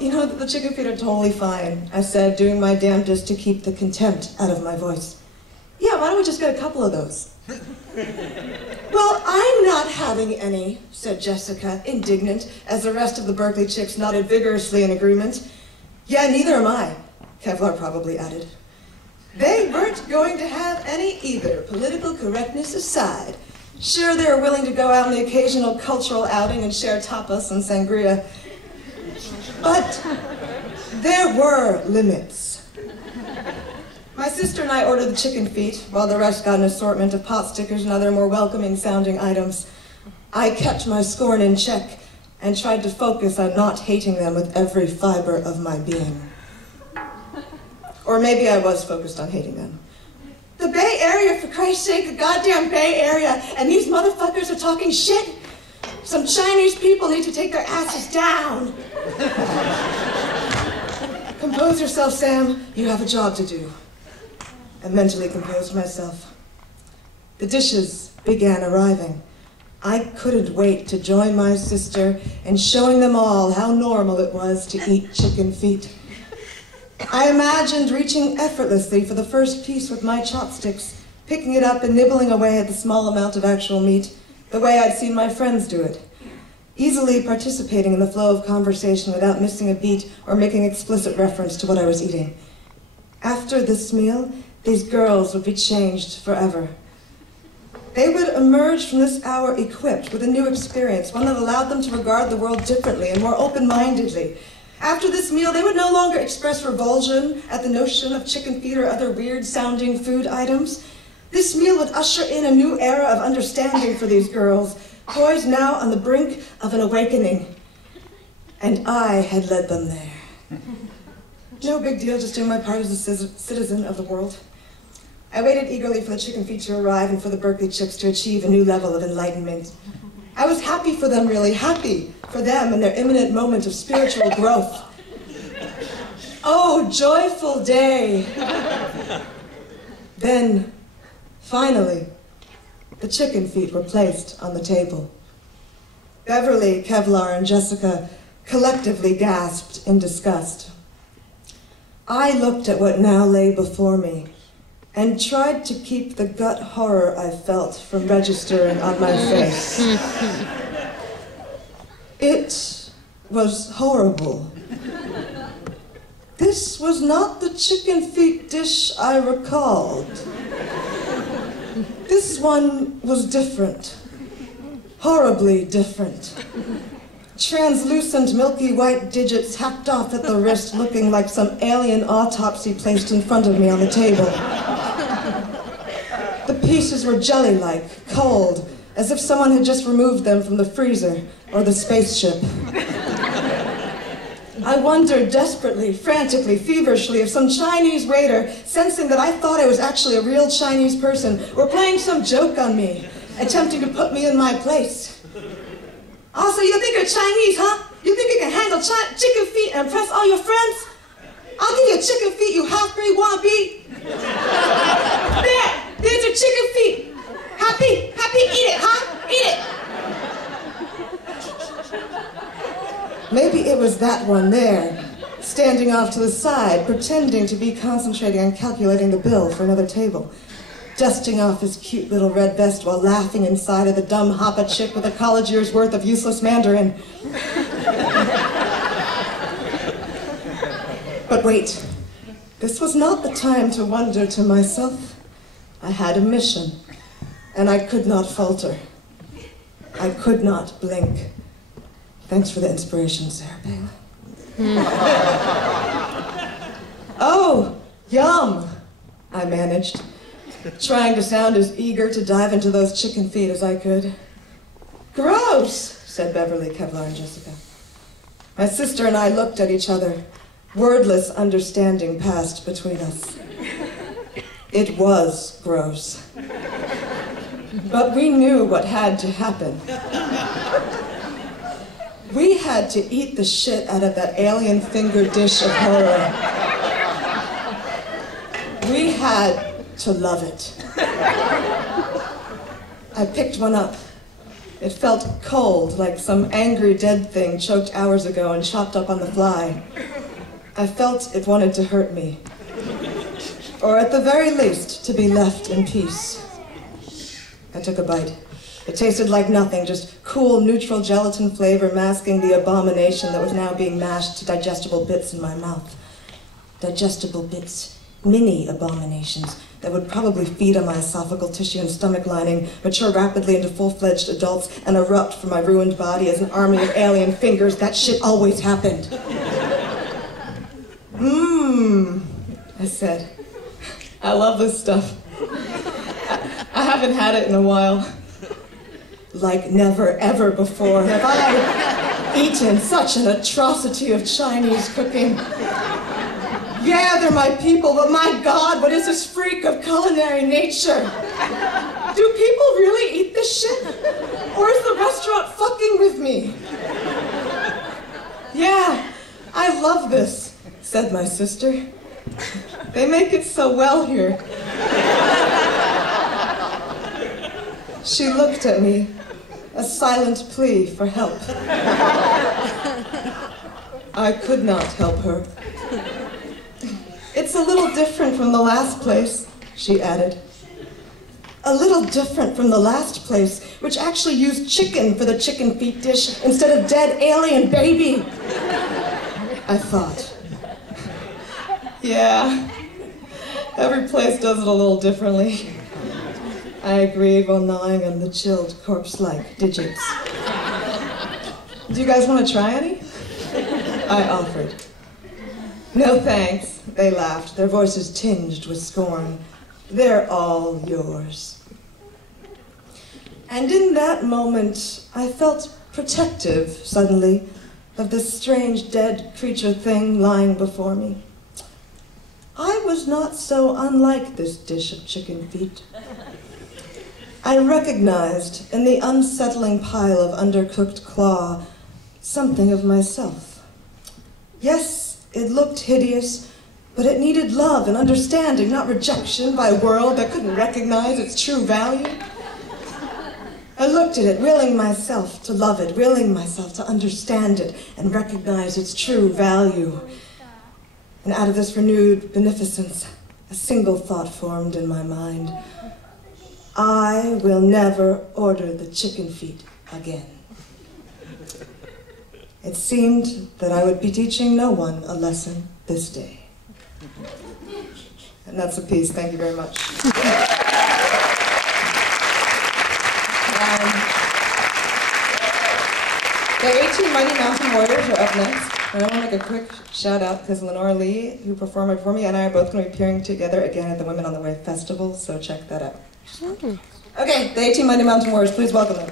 You know, the chicken feet are totally fine, I said, doing my damnedest to keep the contempt out of my voice. Yeah, why don't we just get a couple of those? Well, I'm not having any, said Jessica, indignant, as the rest of the Berkeley chicks nodded vigorously in agreement. Yeah, neither am I, Kevlar probably added. They weren't going to have any either, political correctness aside. Sure, they were willing to go out on the occasional cultural outing and share tapas and sangria. But there were limits. My sister and I ordered the chicken feet, while the rest got an assortment of pot stickers and other more welcoming sounding items. I kept my scorn in check and tried to focus on not hating them with every fiber of my being. Or maybe I was focused on hating them. The Bay Area, for Christ's sake, the goddamn Bay Area, and these motherfuckers are talking shit? Some Chinese people need to take their asses down. Compose yourself, Sam. You have a job to do. I mentally composed myself. The dishes began arriving. I couldn't wait to join my sister in showing them all how normal it was to eat chicken feet. I imagined reaching effortlessly for the first piece with my chopsticks, picking it up and nibbling away at the small amount of actual meat, the way I'd seen my friends do it, easily participating in the flow of conversation without missing a beat or making explicit reference to what I was eating. After this meal, these girls would be changed forever. They would emerge from this hour equipped with a new experience, one that allowed them to regard the world differently and more open-mindedly. After this meal, they would no longer express revulsion at the notion of chicken feet or other weird-sounding food items. This meal would usher in a new era of understanding for these girls, poised now on the brink of an awakening. And I had led them there. No big deal, just doing my part as a citizen of the world. I waited eagerly for the chicken feet to arrive and for the Berkeley chicks to achieve a new level of enlightenment. I was happy for them, really, happy for them and their imminent moment of spiritual growth. Oh, joyful day! Then, finally, the chicken feet were placed on the table. Beverly, Kevlar, and Jessica collectively gasped in disgust. I looked at what now lay before me and tried to keep the gut horror I felt from registering on my face. It was horrible. This was not the chicken feet dish I recalled. This one was different, horribly different. Translucent, milky white digits hacked off at the wrist, looking like some alien autopsy placed in front of me on the table. The pieces were jelly-like, cold, as if someone had just removed them from the freezer or the spaceship. I wondered desperately, frantically, feverishly if some Chinese waiter, sensing that I thought I was actually a real Chinese person, were playing some joke on me, attempting to put me in my place. Also, you think you're Chinese, huh? You think you can handle chicken feet and impress all your friends? I'll give you a chicken feet, you half-breed wannabe. There's your chicken feet. Happy? Happy? Eat it, huh? Eat it. Maybe it was that one there, standing off to the side, pretending to be concentrating on calculating the bill for another table, dusting off his cute little red vest while laughing inside of the dumb hoppa chick with a college year's worth of useless Mandarin. But wait, this was not the time to wonder to myself. I had a mission, and I could not falter. I could not blink. Thanks for the inspiration, Sarah Palin. Oh, yum, I managed, trying to sound as eager to dive into those chicken feet as I could. Gross, said Beverly, Kevlar, and Jessica. My sister and I looked at each other. Wordless understanding passed between us. It was gross. But we knew what had to happen. We had to eat the shit out of that alien finger dish of horror. We had to love it. I picked one up, It felt cold, like some angry dead thing choked hours ago and chopped up on the fly. I felt it wanted to hurt me. Or at the very least, to be left in peace. I took a bite. It tasted like nothing, just cool, neutral gelatin flavor masking the abomination that was now being mashed to digestible bits in my mouth. Digestible bits, mini abominations that would probably feed on my esophageal tissue and stomach lining, mature rapidly into full-fledged adults, and erupt from my ruined body as an army of alien fingers. That shit always happened. I said. I love this stuff. I haven't had it in a while. Like never, ever before have I eaten such an atrocity of Chinese cooking. Yeah, they're my people, but my God, what is this freak of culinary nature? Do people really eat this shit? Or is the restaurant fucking with me? Yeah, I love this, said my sister. They make it so well here. She looked at me, a silent plea for help. I could not help her. It's a little different from the last place, she added. A little different from the last place, which actually used chicken for the chicken feet dish instead of dead alien baby. I thought. Yeah, every place does it a little differently. I agreed while gnawing on the chilled corpse-like digits. Do you guys want to try any? I offered. No thanks, they laughed, their voices tinged with scorn. They're all yours. And in that moment, I felt protective, suddenly, of this strange dead creature thing lying before me. I was not so unlike this dish of chicken feet. I recognized in the unsettling pile of undercooked claw something of myself. Yes, it looked hideous, but it needed love and understanding, not rejection by a world that couldn't recognize its true value. I looked at it, willing myself to love it, willing myself to understand it and recognize its true value. And out of this renewed beneficence, a single thought formed in my mind. I will never order the chicken feet again. It seemed that I would be teaching no one a lesson this day. And that's a piece. Thank you very much. The 18 Mighty Mountain Warriors are up next. And I want to make a quick shout out because Lenora Lee, who performed it for me, and I are both going to be appearing together again at the Women on the Way Festival, so check that out. Okay, the 18 Mighty Mountain Warriors, please welcome them.